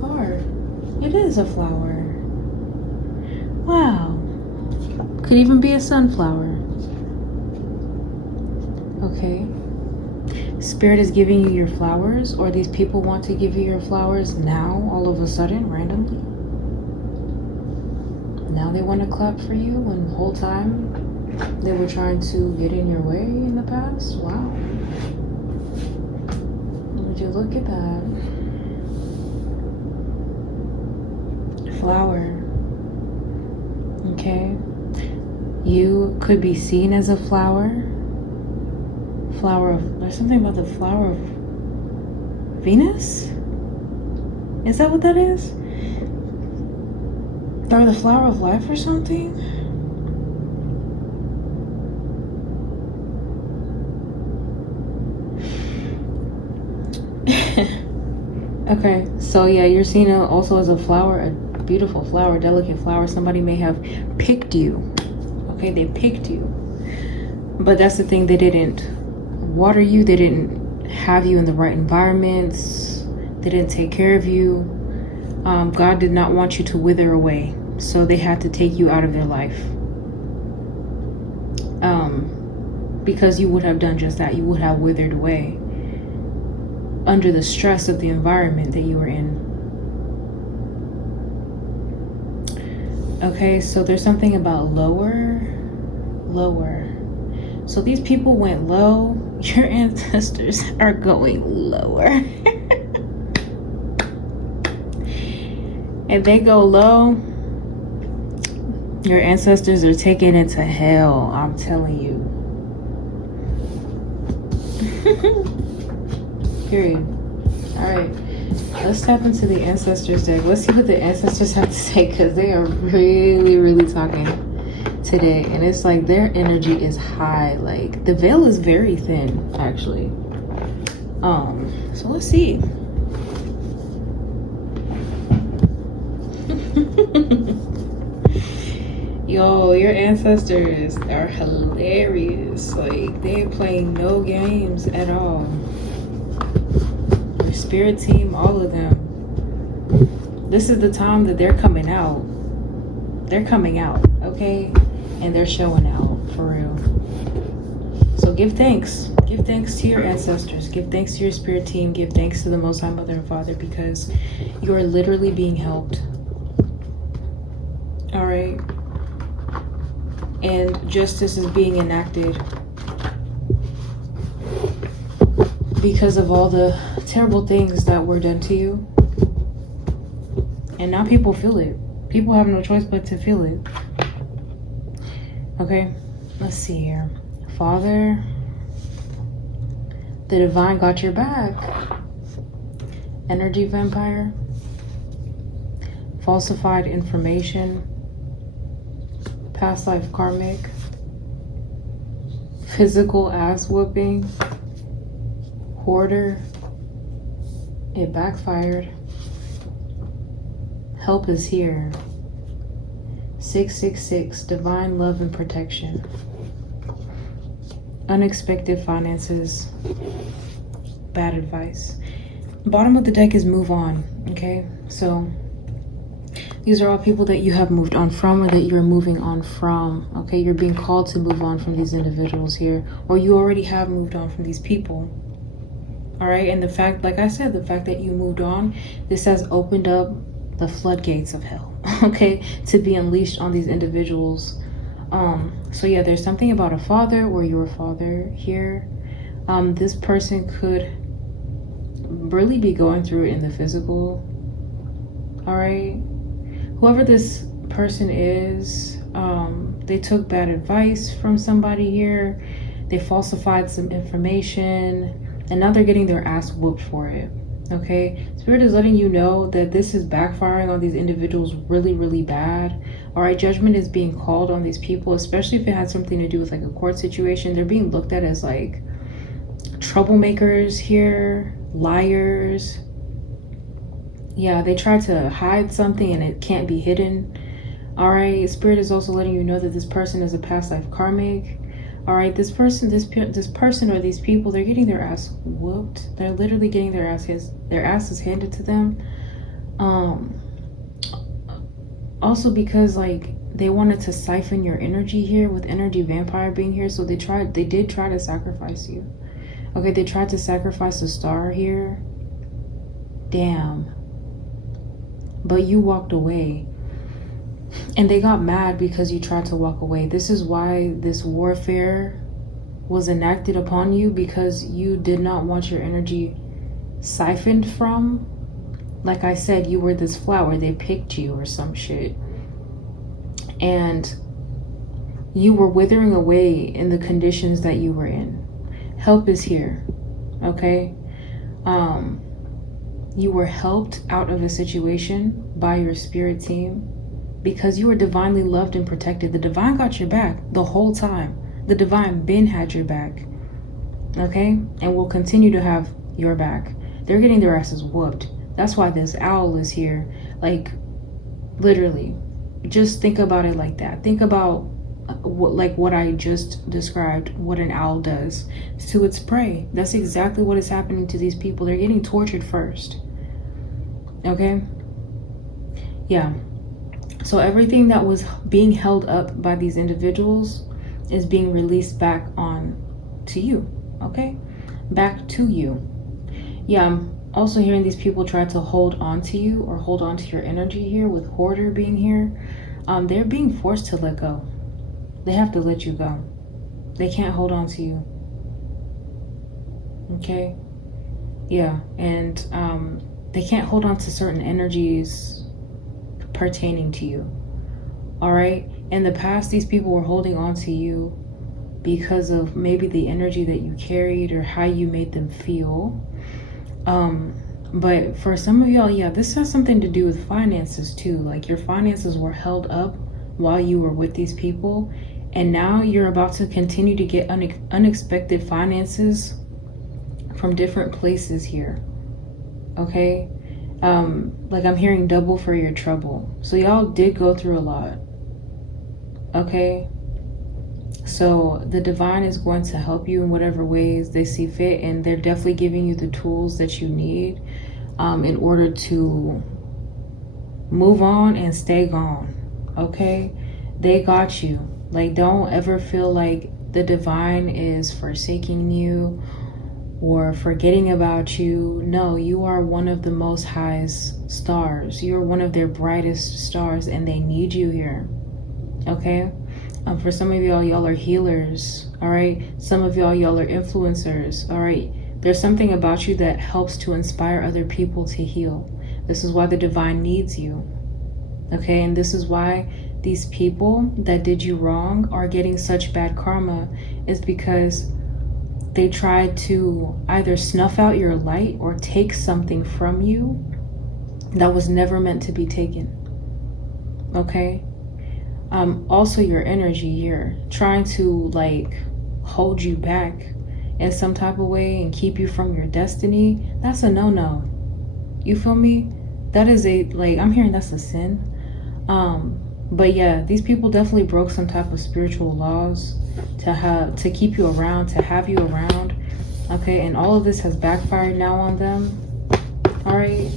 FLOWER. It is a flower. Wow. Could even be a sunflower. Okay. Spirit is giving you your flowers, or these people want to give you your flowers now, all of a sudden, randomly. Now they want to clap for you when the whole time they were trying to get in your way in the past. Wow. Would you look at that? Flower. Okay. You could be seen as a flower. There's something about the flower of Venus? Is that what that is? Or the flower of life or something? Okay, so yeah, you're seen also as a flower, a beautiful flower, delicate flower. Somebody may have picked you. Okay, they picked you. But that's the thing, they didn't water you, they didn't have you in the right environments, they didn't take care of you. God did not want you to wither away, so they had to take you out of their life. Because you would have done just that. You would have withered away under the stress of the environment that you were in. Okay, so there's something about lower. So these people went low. Your ancestors are going lower. And they go low, your ancestors are taken into hell, I'm telling you. Period. Alright, let's tap into the ancestors deck. Let's see what the ancestors have to say, because they are really, really talking today. And it's like their energy is high. Like the veil is very thin, actually. So let's see. Yo, your ancestors are hilarious. Like, they ain't playing no games at all. Your spirit team, all of them. This is the time that they're coming out. They're coming out, okay? And they're showing out, for real. So give thanks. Give thanks to your ancestors. Give thanks to your spirit team. Give thanks to the Most High Mother and Father, because you are literally being helped. All right, and justice is being enacted. because of all the terrible things that were done to you. And now people feel it. People have no choice but to feel it. Okay, let's see here. Father, the divine got your back. Energy vampire. Falsified information. Past life karmic. Physical ass whooping. Hoarder. It backfired. Help is here. 666, divine love and protection. Unexpected finances. Bad advice. Bottom of the deck is move on. Okay, so these are all people that you have moved on from, or that you're moving on from. Okay, you're being called to move on from these individuals here, or you already have moved on from these people. All right, and the fact, like I said, the fact that you moved on, this has opened up the floodgates of hell, okay, to be unleashed on these individuals. So yeah, there's something about a father or your father here. This person could really be going through it in the physical. All right, whoever this person is, they took bad advice from somebody here. They falsified some information, and now they're getting their ass whooped for it. Okay, Spirit is letting you know that this is backfiring on these individuals really, really bad. All right, judgment is being called on these people, especially if it had something to do with like a court situation. They're being looked at as like troublemakers here, liars. Yeah, they try to hide something and it can't be hidden. All right, Spirit is also letting you know that this person is a past life karmic. All right, this person or these people, they're getting their ass whooped. They're literally getting their asses handed to them. Also because like they wanted to siphon your energy here with energy vampire being here. So they did try to sacrifice you. Okay, they tried to sacrifice a star here. Damn. But you walked away. And they got mad because you tried to walk away. This is why this warfare was enacted upon you, because you did not want your energy siphoned from. Like I said, you were this flower. They picked you or some shit. And you were withering away in the conditions that you were in. Help is here. Okay? You were helped out of a situation by your spirit team, because you were divinely loved and protected. The divine got your back the whole time. The divine been had your back. Okay? And will continue to have your back. They're getting their asses whooped. That's why this owl is here. Like, literally. Just think about it like that. Think about what I just described, what an owl does to its prey. That's exactly what is happening to these people. They're getting tortured first. Okay? Yeah. So everything that was being held up by these individuals is being released back on to you. Okay? Back to you. Yeah, I'm also hearing these people try to hold on to you or hold on to your energy here, with hoarder being here. They're being forced to let go. They have to let you go. They can't hold on to you. Okay? Yeah, and they can't hold on to certain energies pertaining to you. All right? In the past, these people were holding on to you because of maybe the energy that you carried or how you made them feel. But for some of y'all, yeah, this has something to do with finances too. Like your finances were held up while you were with these people, and now you're about to continue to get unexpected finances from different places here. Okay? Like I'm hearing double for your trouble. So y'all did go through a lot. Okay? So the divine is going to help you in whatever ways they see fit, and they're definitely giving you the tools that you need in order to move on and stay gone. Okay? They got you. Like, don't ever feel like the divine is forsaking you or forgetting about you. No, you are one of the most highest stars. You're one of their brightest stars, and they need you here. Okay? For some of y'all are healers. All right? Some of y'all are influencers. All right? There's something about you that helps to inspire other people to heal. This is why the divine needs you. Okay, and this is why these people that did you wrong are getting such bad karma, is because they tried to either snuff out your light or take something from you that was never meant to be taken. Okay? Also your energy here, trying to like hold you back in some type of way and keep you from your destiny. That's a no-no. You feel me? That is a, like, I'm hearing that's a sin. But yeah, these people definitely broke some type of spiritual laws to keep you around, to have you around. Okay, and all of this has backfired now on them. All right,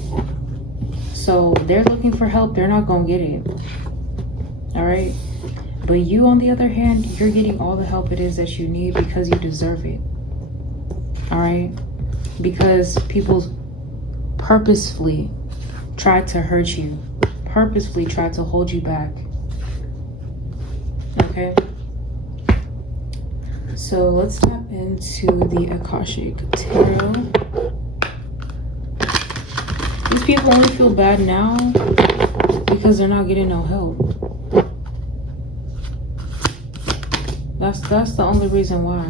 so they're looking for help. They're not gonna get it. All right, but you, on the other hand, you're getting all the help it is that you need because you deserve it. All right, because people purposefully tried to hurt you, purposefully tried to hold you back. Okay, so let's tap into the Akashic Tarot. These people only feel bad now because they're not getting no help. That's the only reason why.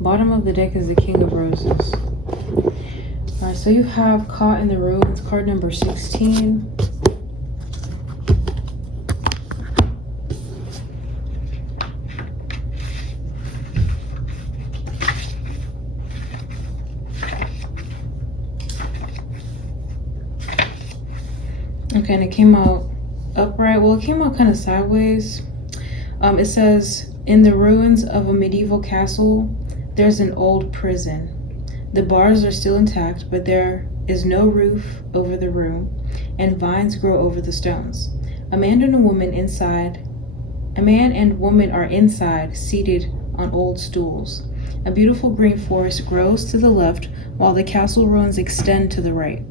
Bottom of the deck is the King of Roses. Alright, so you have Caught in the Ruins, card number 16. Okay, and it came out upright. Well, it came out kind of sideways. It says, in the ruins of a medieval castle, there's an old prison. The bars are still intact, but there is no roof over the room, and vines grow over the stones. A man and woman are inside, seated on old stools. A beautiful green forest grows to the left, while the castle ruins extend to the right.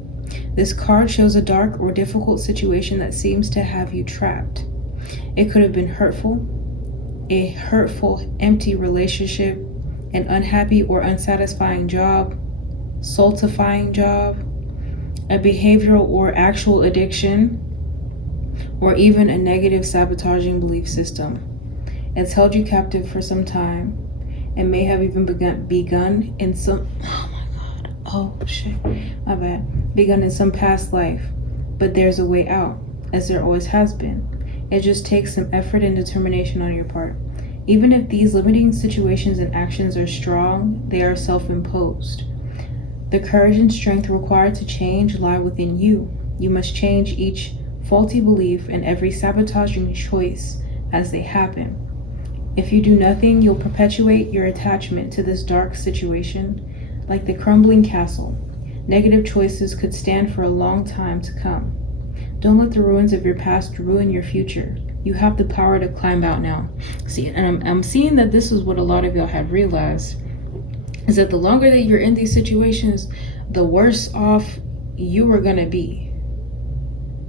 This card shows a dark or difficult situation that seems to have you trapped. It could have been a hurtful, empty relationship, an unhappy or unsatisfying job, stultifying job, a behavioral or actual addiction, or even a negative sabotaging belief system. It's held you captive for some time and may have even begun in some past life, but there's a way out, as there always has been. It just takes some effort and determination on your part. Even if these limiting situations and actions are strong, they are self-imposed. The courage and strength required to change lie within you. You must change each faulty belief and every sabotaging choice as they happen. If you do nothing, you'll perpetuate your attachment to this dark situation like the crumbling castle. Negative choices could stand for a long time to come. Don't let the ruins of your past ruin your future. You have the power to climb out now. See, and I'm seeing that this is what a lot of y'all have realized, is that the longer that you're in these situations, the worse off you are gonna be.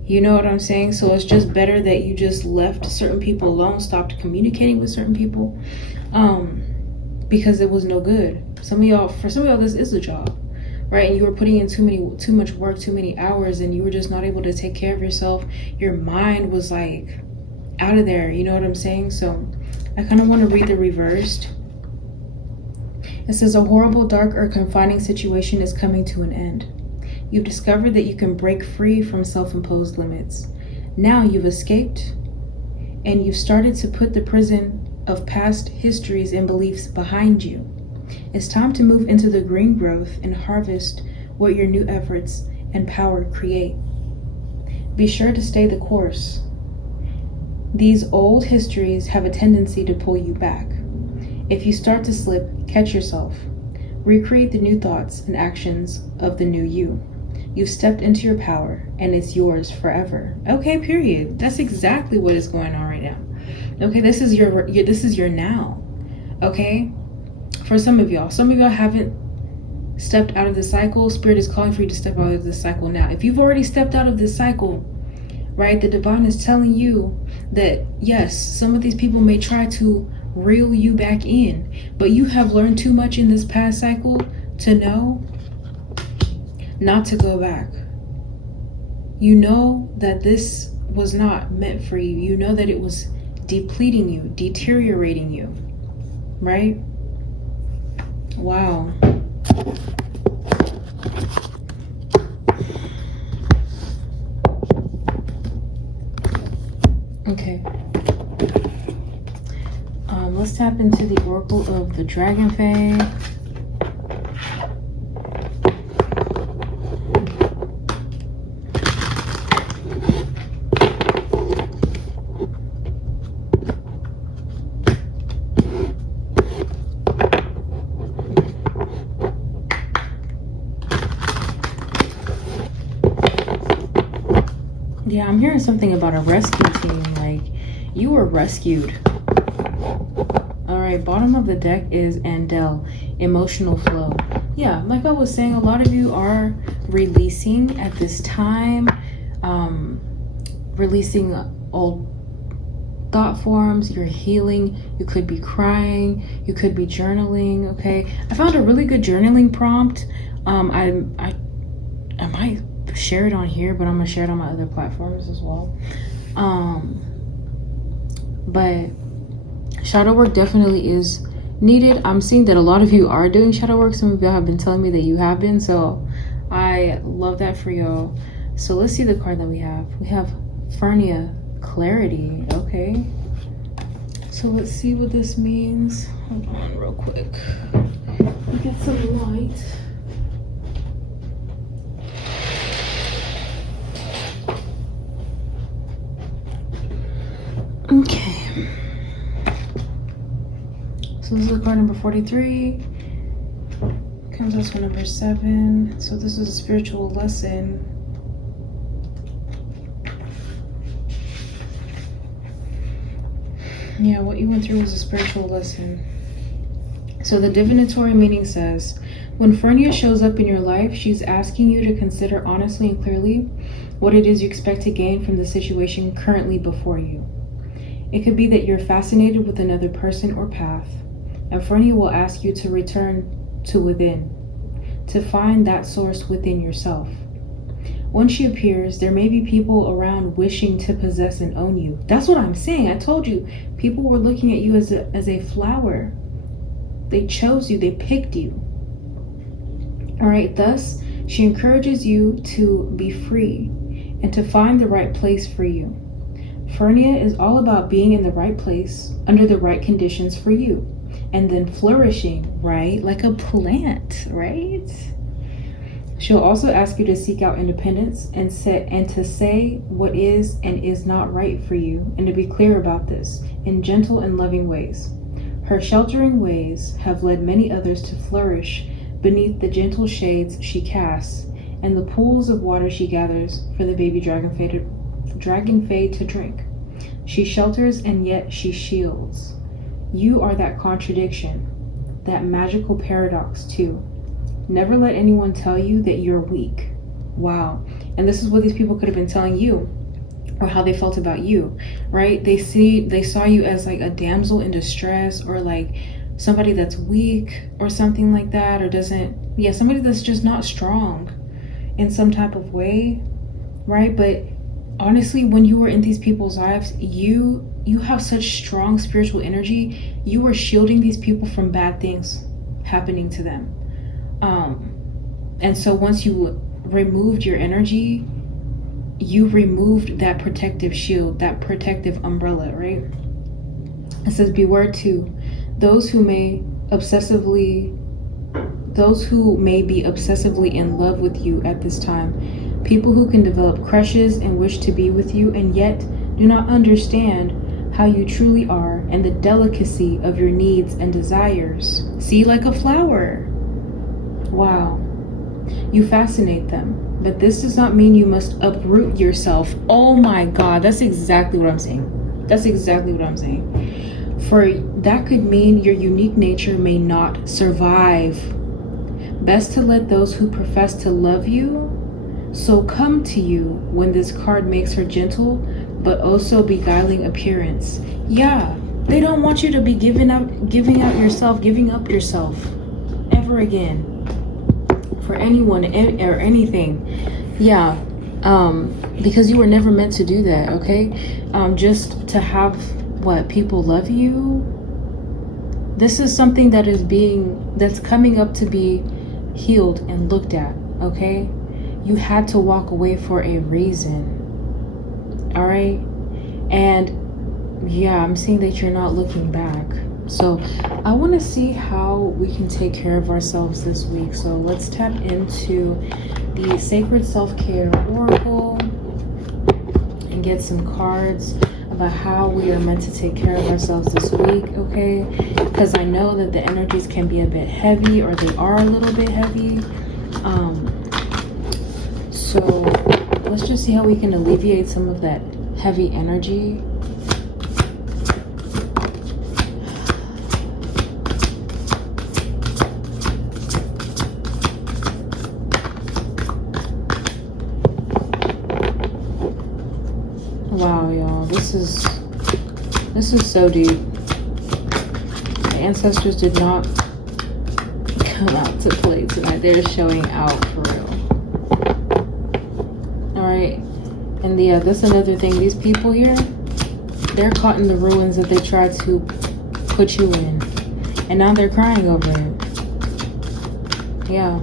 You know what I'm saying? So it's just better that you just left certain people alone, stopped communicating with certain people, because it was no good. For some of y'all, this is a job, right? And you were putting in too much work, too many hours, and you were just not able to take care of yourself. Your mind was like out of there. You know what I'm saying? So I kind of want to read the reversed. It says, a horrible, dark, or confining situation is coming to an end. You've discovered that you can break free from self-imposed limits. Now you've escaped, and you've started to put the prison of past histories and beliefs behind you. It's time to move into the green growth and harvest what your new efforts and power create. Be sure to stay the course. These old histories have a tendency to pull you back. If you start to slip, catch yourself. Recreate the new thoughts and actions of the new you. You've stepped into your power, and it's yours forever. Okay, period. That's exactly what is going on right now. Okay, this is your now. Okay, for some of y'all haven't stepped out of the cycle. Spirit is calling for you to step out of this cycle now. If you've already stepped out of this cycle, right, the divine is telling you that yes, some of these people may try to reel you back in, but you have learned too much in this past cycle to know not to go back. You know that this was not meant for you. You know that it was depleting you, deteriorating you, right? Wow. Okay. Let's tap into the Oracle of the Dragon Fae. Yeah, I'm hearing something about a rescue team. Like, you were rescued. All right, bottom of the deck is Andel, emotional flow. Yeah, like I was saying, a lot of you are releasing at this time, releasing old thought forms. You're healing. You could be crying. You could be journaling. Okay, I found a really good journaling prompt. I might share it on here, but I'm gonna share it on my other platforms as well. But shadow work definitely is needed. I'm seeing that a lot of you are doing shadow work. Some of y'all have been telling me that you have been, so I love that for y'all. So let's see the card that we have. We have Fernia, clarity. Okay, so let's see what this means. Hold on real quick. Get some light. Okay, so this is card number 43. Comes us with number 7. So this is a spiritual lesson. Yeah, what you went through was a spiritual lesson. So the divinatory meaning says, when Fernia shows up in your life, she's asking you to consider honestly and clearly what it is you expect to gain from the situation currently before you. It could be that you're fascinated with another person or path, and Fernia will ask you to return to within, to find that source within yourself. When she appears, there may be people around wishing to possess and own you. That's what I'm saying. I told you, people were looking at you as a flower. They chose you, they picked you. All right, thus, she encourages you to be free and to find the right place for you. Fernia is all about being in the right place under the right conditions for you, and then flourishing, right? Like a plant, right? She'll also ask you to seek out independence and to say what is and is not right for you, and to be clear about this in gentle and loving ways. Her sheltering ways have led many others to flourish beneath the gentle shades she casts and the pools of water she gathers for the baby dragon fae to drink. She shelters and yet she shields. You are that contradiction, that magical paradox too. Never let anyone tell you that you're weak. Wow. And this is what these people could have been telling you, or how they felt about you, right? They saw you as like a damsel in distress, or like somebody that's weak or something like that, or somebody that's just not strong in some type of way, right? But honestly, when you were in these people's lives, you have such strong spiritual energy. You were shielding these people from bad things happening to them. And so once you removed your energy, you removed that protective shield, that protective umbrella, right? It says, beware too, those who may be obsessively in love with you at this time. People who can develop crushes and wish to be with you and yet do not understand how you truly are and the delicacy of your needs and desires. See, like a flower. Wow. You fascinate them, but this does not mean you must uproot yourself. Oh my God, that's exactly what I'm saying. That's exactly what I'm saying. For that could mean your unique nature may not survive. Best to let those who profess to love you so come to you when this card makes her gentle but also beguiling appearance. Yeah, they don't want you to be giving up yourself ever again. for anyone or anything. Yeah, because you were never meant to do that, okay? Just to have people love you. This is something that's coming up to be healed and looked at, okay? You had to walk away for a reason. All right? And yeah, I'm seeing that you're not looking back. So I want to see how we can take care of ourselves this week. So let's tap into the Sacred Self-Care Oracle and get some cards about how we are meant to take care of ourselves this week, okay? Because I know that the energies can be a bit heavy, or they are a little bit heavy. So let's just see how we can alleviate some of that heavy energy. Wow, y'all, this is so deep. The ancestors did not come out to play tonight. They're showing out for real. All right, and yeah, that's another thing. These people here, they're caught in the ruins that they tried to put you in, and now they're crying over it. Yeah.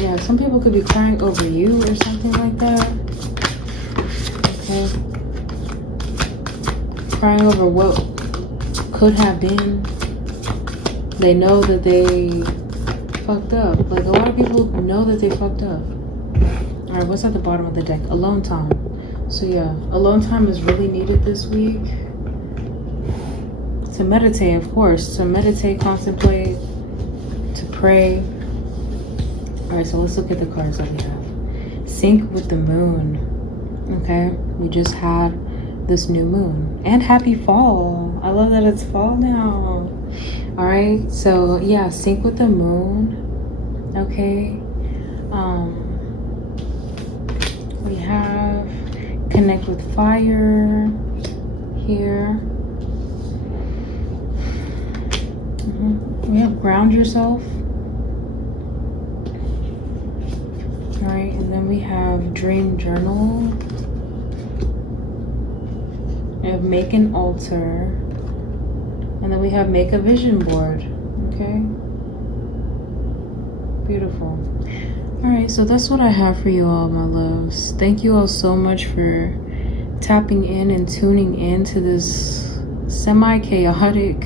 Yeah, some people could be crying over you or something like that. Okay. Crying over what could have been. They know that they fucked up. Like, a lot of people know that they fucked up. All right, what's at the bottom of the deck? Alone time. So yeah, alone time is really needed this week. To meditate, of course. To meditate, contemplate, to pray. All right, so let's look at the cards that we have. Sync with the moon. Okay, we just had this new moon. And happy fall. I love that it's fall now. All right, so yeah, sync with the moon. Okay. We have connect with fire here. We have ground yourself. All right, and then we have dream journal. We have make an altar. And then we have make a vision board. Okay. Beautiful. All right, so that's what I have for you all, my loves. Thank you all so much for tapping in and tuning in to this semi-chaotic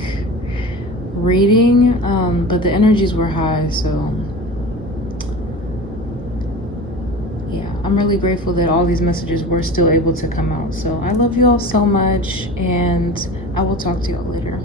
reading. But the energies were high, so yeah, I'm really grateful that all these messages were still able to come out. So I love you all so much, and I will talk to you all later.